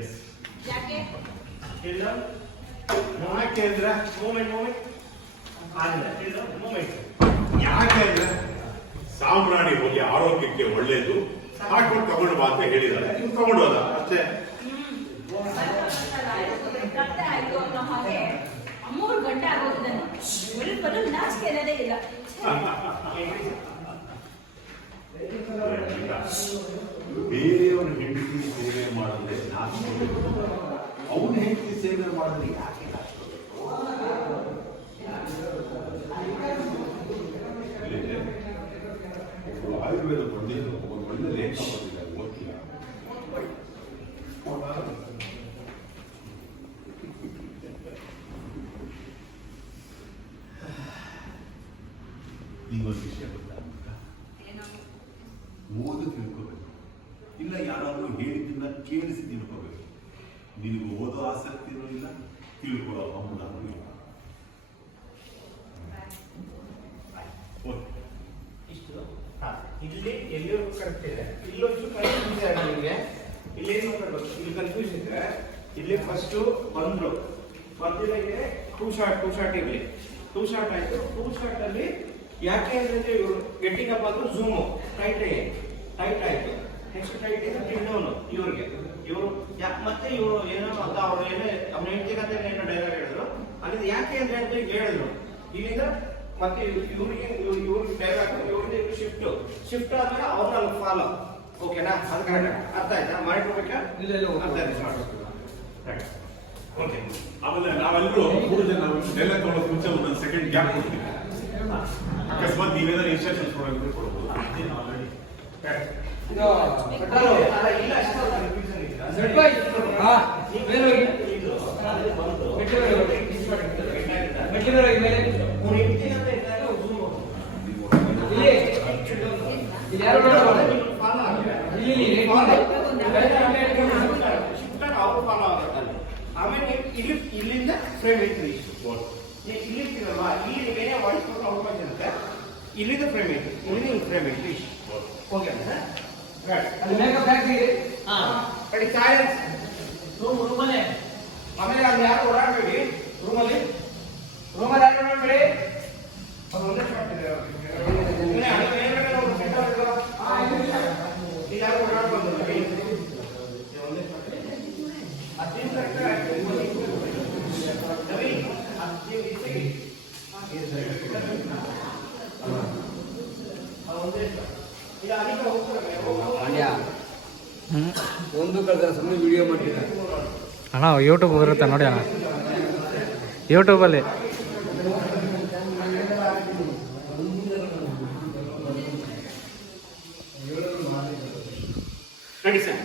S ಯಾಕೆ ಇಲ್ಲ ಯಾಕೆ ಅಂದ್ರೆ ಮೂಮೆಂಟ್ ಆಗಿಲ್ಲ ಇಲ್ಲ ಮೂಮೆಂಟ್ ಯಾಕೆ ಅಂದ್ರೆ ಸಾಂಬ್ರಾಣಿ ಹೋಗಿ ಆರೋಗ್ಯಕ್ಕೆ ಒಳ್ಳೇದು ಹಾಕೊಂಡು ತಗೊಂಡು ಬಾ ಅಂತ ಹೇಳಿದಾರೆ ನೀವು ತಗೊಂಡು ಹೋದ ಅಷ್ಟೇ. ಕತ್ತೆ ಆಯ್ತು ಅನ್ನೋ ಹಾಗೆ 3 ಗಂಟೆ ಆಗೋಗಿದೆ ಬದಲು ನಾಚಿಕೆ ಅನ್ನೋದೇ ಇಲ್ಲ. ಬೇರೆಯವ್ರ ಹೆಂಡತಿ ಸೇವೆ ಮಾಡಿದ್ರೆ ನಾಚಿಕೆ, ಅವನ ಹೆಂಡತಿ ಸೇವೆ ಮಾಡಿದ್ರೆ ಯಾಕೆ ನಾಚಿಕೋಬೇಕು? ಆಯುರ್ವೇದ ಪಂಡಿತರು ಒಂದು ಒಳ್ಳೆ ಲೇಖ ಬಂದಿದ್ದಾರೆ, ಗೊತ್ತಿಲ್ಲ. ನಿಮಗೊಂದು ವಿಷಯ ಗೊತ್ತಾ? ಓದು ತಿಳ್ಕೋಬೇಕು, ಇಲ್ಲ ಯಾರಾದರೂ ಹೇಳಿದ್ದನ್ನ ಕೇಳಿಸಿ ತಿಳ್ಕೋಬೇಕು. ನಿನಗೆ ಓದೋ ಆಸಕ್ತಿನೂ ಇಲ್ಲ, ತಿಳ್ಕೊಳ್ಳೋ ಹಂಬಲನೂ ಇಲ್ಲ. ಇಲ್ಲಿ ಎಲ್ಲಿವರೆಗೂ ಕರೆಕ್ಟ್ ಇದೆ, ಇಲ್ಲೊಂದು ಕನ್ಫ್ಯೂಸ್ ಆಗಿದೆ ನಿಮಗೆ. ಇಲ್ಲಿ ಏನು ಮಾಡ್ಬೇಕು, ಇಲ್ಲಿ ಕನ್ಫ್ಯೂಸ್ ಇದೆ. ಇಲ್ಲಿ ಫಸ್ಟ್ ಬಂದಿದ್ದಾಗೆ ಟೂ ಶಾರ್ಟ್ ಇರಲಿ, ಟೂ ಶಾರ್ಟ್ ಆಯ್ತು. ಟೂ ಶಾರ್ಟ್ ಅಲ್ಲಿ ಯಾಕೆ ಅಂದ್ರೆ ಇವರು ಗೆಟ್ಟಿಂಗ್ ಅಪ್ ಆದ್ರೂ ಝೂಮು ಟೈಟ್ ಆಯ್ತು. ನೆಕ್ಸ್ಟ್ ಟೈಟ್ ಇದೆ ಟಿಂಡೋನು ಇವ್ರಿಗೆ. ಇವರು ಮತ್ತೆ ಇವರು ಏನೋ ಅಂತ ಅವ್ರು ಏನೋ ಅವ್ನ ಹೇಳ್ತಿಗಂತ ಏನೋ ಡೈಲಾಗ್ ಹೇಳಿದ್ರು. ಅಲ್ಲಿಂದ ಯಾಕೆ ಅಂದ್ರೆ ಅಂತ ಹೇಳಿದ್ರು. ಇಲ್ಲಿಂದ ಮತ್ತೆ ಇವ್ರಿಗೆ ಡೈಲಾಗ್ ಇವ್ರಿಗೆ ಶಿಫ್ಟ್ ಆದ್ಮೇಲೆ ಅವ್ರನ್ನ ಅಲ್ಲಿ ಫಾಲೋ. ಓಕೆನಾ? ಅದು ಕರೆಕ್ಟ್ ಅರ್ಥ ಆಯ್ತಾ? ಮಾಡ್ಕೋಬೇಕಾ? ಇಲ್ಲ ಅರ್ಥ ಆಯ್ತು, ಮಾಡ್ಬೇಕು. ಓಕೆ. ಆಮೇಲೆ ನಾವೆಲ್ಲರೂ 3 ಜನ ಎಲ್ಲ ತೊಗೊಳೋದು ಮುಂಚೆ ಒಂದೊಂದು ಸೆಕೆಂಡ್ ಗ್ಯಾಪ್ ಕೊಡ್ತೀವಿ. ಅಕಸ್ಮಾತ್ ನೀವೇನಾದ್ರು ಇನ್ಸ್ಟ್ರಕ್ಷನ್ಸ್ ಕೊಡೋದು ಕೊಡ್ಬೋದು. ಆಮೇಲೆ ಇಲ್ಲಿಂದ ಫ್ರೇಮ್ ಐತ್ರಿ, ಇಲ್ಲಿರ್ತೀರಲ್ವಾ, ಇಲ್ಲಿ ಬೇರೆ ವಾಯ್ಸ್ ಕೊಟ್ಟು ಔಟ್ ಮಾಡಿರುತ್ತೆ. ಇಲ್ಲಿಂದ ಫ್ರೇಮ್ ಐತಿ, ಇಲ್ಲಿಂದ ಫ್ರೇಮ್ ಐತಿ. ಓಕೆ ಕಡೆ ಸೈಲೆನ್ಸ್ ರೂಮಲ್ಲಿ. ಆಮೇಲೆ ಅಲ್ಲಿ ಯಾರು ಓಡಾಡಬೇಡಿ, ರೂಮಲ್ಲಿ ಯಾರು ಓಡಾಡಬೇಡಿ. ಅದು ಒಂದೇ ಶಾರ್ಟ್ ಇದೆ, ಯಾರು ಓಡಾಡ್ಬಂದು ಒಂದು ಕಳೆದ ಸುಮ್ಮನೆ ವಿಡಿಯೋ ಮಾಡ್ತಿದ್ದೆ ಅಣ್ಣ. ಯೂಟ್ಯೂಬ್ ಬರುತ್ತೆ ನೋಡಿ ಅಣ್ಣ, ಯೂಟ್ಯೂಬಲ್ಲಿ. ನಡಿ ಸರ್.